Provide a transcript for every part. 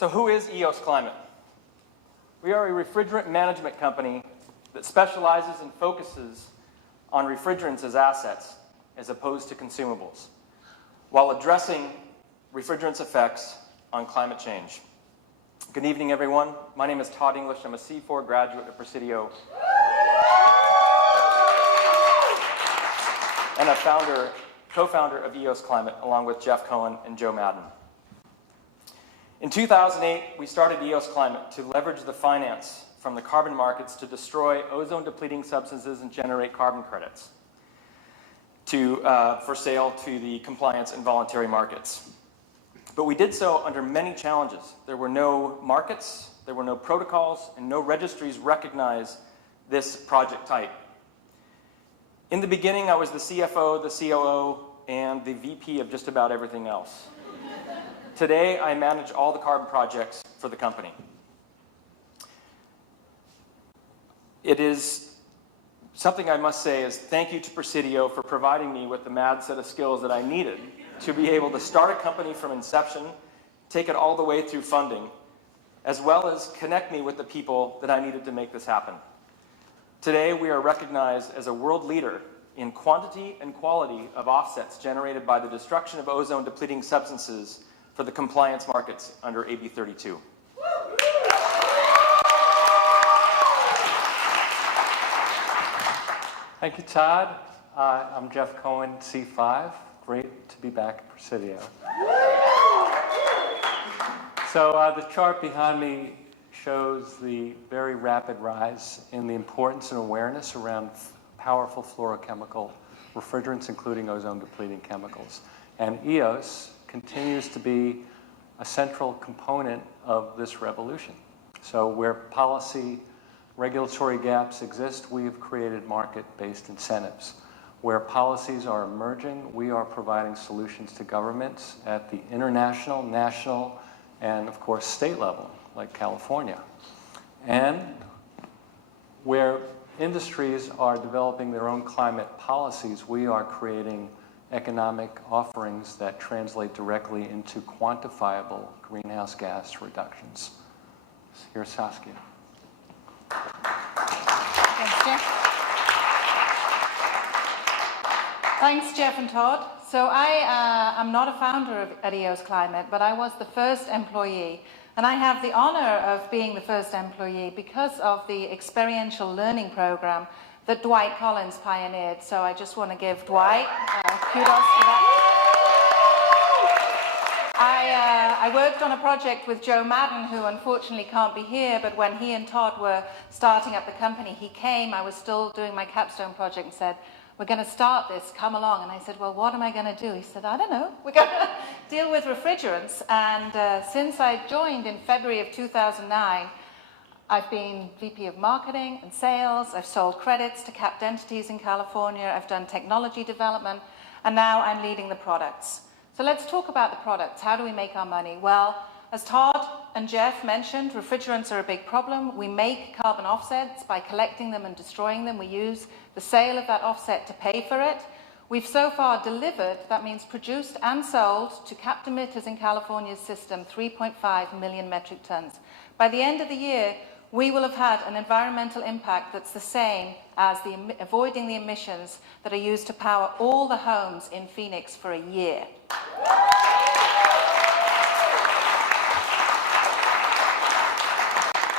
So who is EOS Climate? We are a refrigerant management company that specializes and focuses on refrigerants as assets as opposed to consumables, while addressing refrigerants' effects on climate change. Good evening, everyone. My name is Todd English. I'm a C4 graduate at Presidio and a co-founder of EOS Climate, along with Jeff Cohen and Joe Madden. In 2008, we started EOS Climate to leverage the finance from the carbon markets to destroy ozone-depleting substances and generate carbon credits for sale to the compliance and voluntary markets. But we did so under many challenges. There were no markets, there were no protocols, and no registries recognize this project type. In the beginning, I was the CFO, the COO, and the VP of just about everything else. Today, I manage all the carbon projects for the company. It is something I must say is thank you to Presidio for providing me with the mad set of skills that I needed to be able to start a company from inception, take it all the way through funding, as well as connect me with the people that I needed to make this happen. Today, we are recognized as a world leader in quantity and quality of offsets generated by the destruction of ozone-depleting substances for the compliance markets under AB 32. Thank you, Todd. I'm Jeff Cohen, C5. Great to be back at Presidio. So the chart behind me shows the very rapid rise in the importance and awareness around powerful fluorochemical refrigerants, including ozone-depleting chemicals. And EOS continues to be a central component of this revolution. So where policy regulatory gaps exist, we have created market-based incentives. Where policies are emerging, we are providing solutions to governments at the international, national, and of course state level, like California. And where industries are developing their own climate policies, we are creating economic offerings that translate directly into quantifiable greenhouse gas reductions. Here's Saskia. Thanks, Jeff. Thanks, Jeff and Todd. So I'm not a founder at EOS Climate, but I was the first employee. And I have the honor of being the first employee because of the experiential learning program that Dwight Collins pioneered. So I just want to give Dwight kudos for that. I worked on a project with Joe Madden, who unfortunately can't be here, but when he and Todd were starting up the company, he came. I was still doing my Capstone project and said, "We're going to start this, come along." And I said, "Well, what am I going to do?" He said, "I don't know. We're going to deal with refrigerants." And since I joined in February of 2009, I've been VP of Marketing and Sales. I've sold credits to capped entities in California. I've done technology development. And now I'm leading the products. So let's talk about the products. How do we make our money? Well, as Todd and Jeff mentioned, refrigerants are a big problem. We make carbon offsets by collecting them and destroying them. We use the sale of that offset to pay for it. We've so far delivered, that means produced and sold, to capped emitters in California's system 3.5 million metric tons. By the end of the year, we will have had an environmental impact that's the same as avoiding the emissions that are used to power all the homes in Phoenix for a year.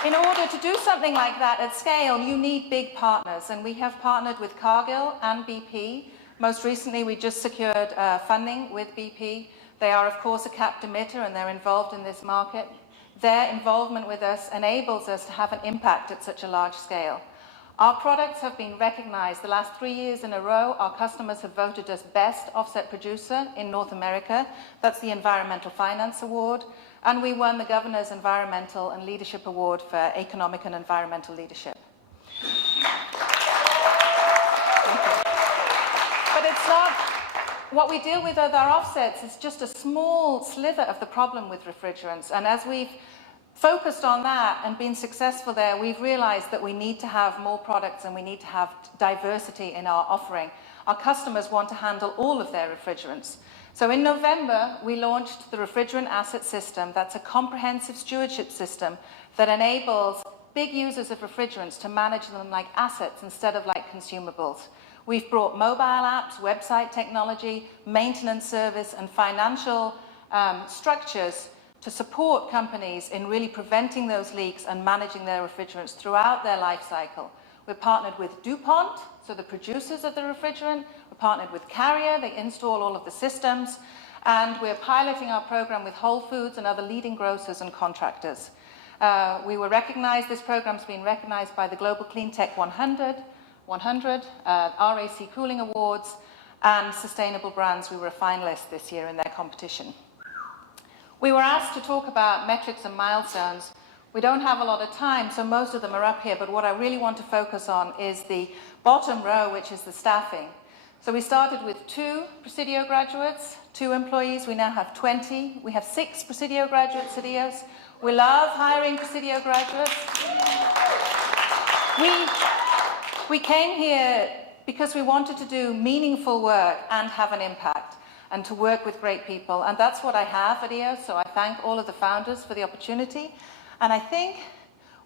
In order to do something like that at scale, you need big partners, and we have partnered with Cargill and BP. Most recently, we just secured funding with BP. They are, of course, a capped emitter, and they're involved in this market. Their involvement with us enables us to have an impact at such a large scale. Our products have been recognized the last 3 years in a row. Our customers have voted us best offset producer in North America. That's the Environmental Finance Award. And we won the Governor's Environmental and Leadership Award for Economic and Environmental Leadership. But it's not, what we deal with our offsets is just a small sliver of the problem with refrigerants. And as we've focused on that and been successful there, we've realized that we need to have more products and we need to have diversity in our offering. Our customers want to handle all of their refrigerants. So in November, we launched the Refrigerant Asset System. That's a comprehensive stewardship system that enables big users of refrigerants to manage them like assets instead of like consumables. We've brought mobile apps, website technology, maintenance service, and financial structures to support companies in really preventing those leaks and managing their refrigerants throughout their life cycle. We're partnered with DuPont, so the producers of the refrigerant. We're partnered with Carrier, they install all of the systems. And we're piloting our program with Whole Foods and other leading grocers and contractors. We were recognized, this program's been recognized by the Global Clean Tech 100, RAC Cooling Awards, and Sustainable Brands. We were a finalist this year in their competition. We were asked to talk about metrics and milestones. We don't have a lot of time, so most of them are up here, but what I really want to focus on is the bottom row, which is the staffing. So we started with 2 Presidio graduates, 2 employees. We now have 20. We have 6 Presidio graduates at EOS. We love hiring Presidio graduates. We came here because we wanted to do meaningful work and have an impact, and to work with great people. And that's what I have at EOS, so I thank all of the founders for the opportunity. And I think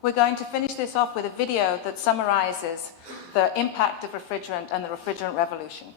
we're going to finish this off with a video that summarizes the impact of refrigerant and the refrigerant revolution.